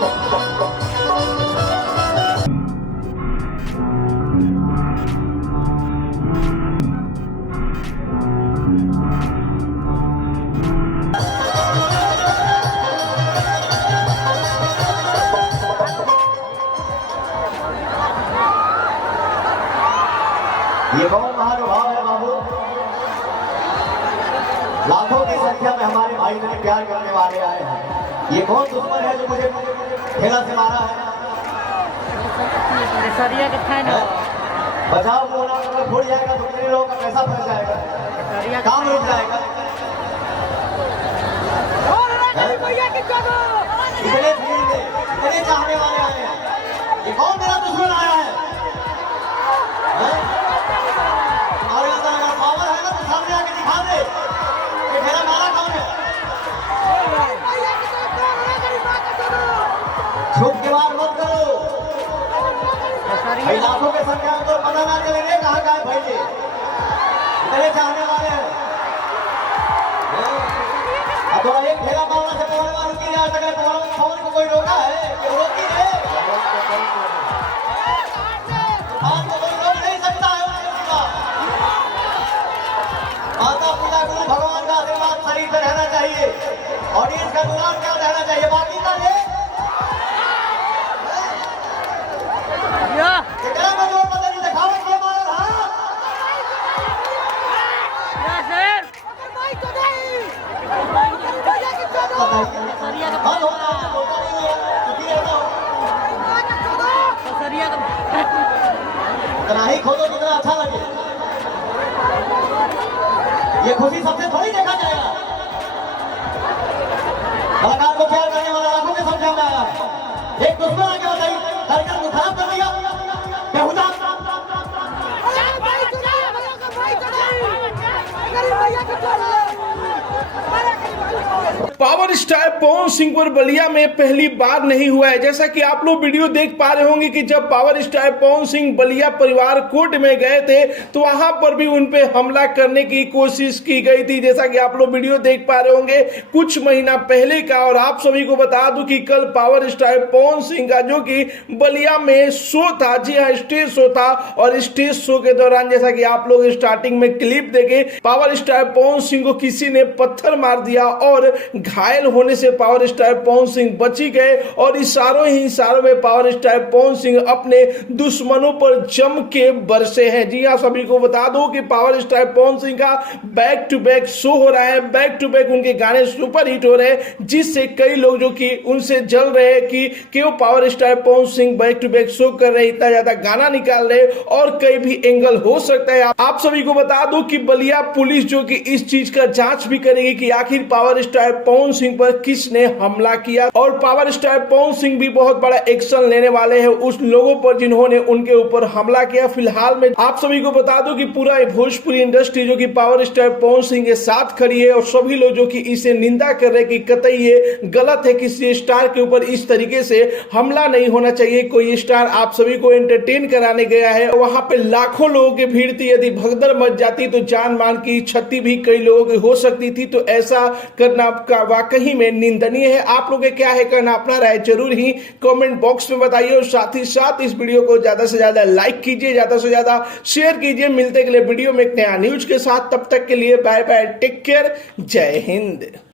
ये बहुत महानुभाव है बाबू। लाखों की संख्या में हमारे भाई मेरे प्यार करने वाले आए हैं। ये कौन दुश्मन है जो मुझे ठेला से मारा है? बचाव को होना अगर फूट जाएगा तो मेरे लोगों का पैसा फंस जाएगा, काम रुक जाएगा। इतने चाहने वाले आए हैं, ये कौन मेरा दुश्मन आया है? हमारे अंदर अगर पावर है ना तो सामने आके दिखा दे कि मेरा मारा कौन है। झूठ की बात मत करो। भाई लाखों के संख्या में तो पता ना चलेंगे कहाँ कहाँ भाई जी इतने चाहने वाले हैं। अब थोड़ा एक ठेला मारना से पवन मारू की आज तक पवन को कोई रोका है कि रोकी है? माता पिता गुरु भगवान का आशीर्वाद शरीर पे रहना चाहिए, ऑडियंस का दुलार क्या रहना चाहिए, बाकी का ये कितना में जोर पता नहीं दिखावे के मारे हां कढ़ाई खोलो कितना अच्छा लगे। ये खुशी सबसे थोड़ी देखा जाएगा। कलाकार को प्यार करने वाला लाखों के समझा में आया है। एक दुश्मन आके बताइए कार्यक्रम को खराब कर दिया बेहुदा। पावर स्टार पवन सिंह पर बलिया में पहली बार नहीं हुआ है। जैसा कि आप लोग वीडियो देख पा रहे होंगे कि जब पावर स्टार पवन सिंह बलिया परिवार कोर्ट में गए थे तो वहां पर भी उन पे हमला करने की कोशिश की गई थी। जैसा कि आप लोग वीडियो देख पा रहे होंगे कुछ महीना पहले का। और आप सभी को बता दूं कि कल पावर स्टार पवन सिंह का जो कि बलिया में शो था, जी हाँ स्टेज शो था, और स्टेज शो के दौरान जैसा कि आप लोग स्टार्टिंग में क्लिप देखे पावर स्टार पवन सिंह को किसी ने पत्थर मार दिया और घायल होने से पावर स्टार पवन सिंह बच ही गए। और इशारों ही इशारों में पावर स्टार पवन सिंह अपने दुश्मनों पर जम के बरसे हैं। जी हाँ सभी को बता दो कि पावर स्टार पवन सिंह का बैक टू बैक शो हो रहा है, बैक टू बैक उनके गाने सुपर हिट हो रहे हैं, जिससे कई लोग जो कि उनसे जल रहे हैं कि क्यों power star Pawan Singh back to back show कर रहे, इतना ज्यादा गाना निकाल रहे, और कई भी एंगल हो सकता है। आप सभी को बता दो कि बलिया पुलिस जो कि इस चीज का जांच भी करेगी कि आखिर पावर स्टार पवन सिंह पर किसने हमला किया, और पावर स्टार पवन सिंह भी बहुत बड़ा एक्शन लेने वाले हैं उस लोगों पर जिन्होंने उनके ऊपर हमला किया। फिलहाल में आप सभी को बता दो कि पूरा भोजपुरी इंडस्ट्री जो कि पावर स्टार पवन सिंह के साथ खड़ी है, और सभी लोग जो कि इसे निंदा कर रहे हैं कि कतई ये गलत है, किसी स्टार के ऊपर इस तरीके से हमला नहीं होना चाहिए। कोई स्टार आप सभी को एंटरटेन कराने गया है, वहां पे लाखों लोगों की भीड़ थी, यदि भगदड़ मच जाती तो जान मान की क्षति भी कई लोगों की हो सकती थी। तो ऐसा करना का वाकई में निंदनीय है। आप लोग क्या है करना, अपना राय जरूर ही कमेंट बॉक्स में बताइए, और साथ ही साथ इस वीडियो को ज्यादा से ज्यादा लाइक कीजिए, ज्यादा से ज्यादा शेयर कीजिए। मिलते अगले वीडियो में एक नया न्यूज के साथ, तब तक के लिए बाय बाय, टेक केयर, जय हिंद।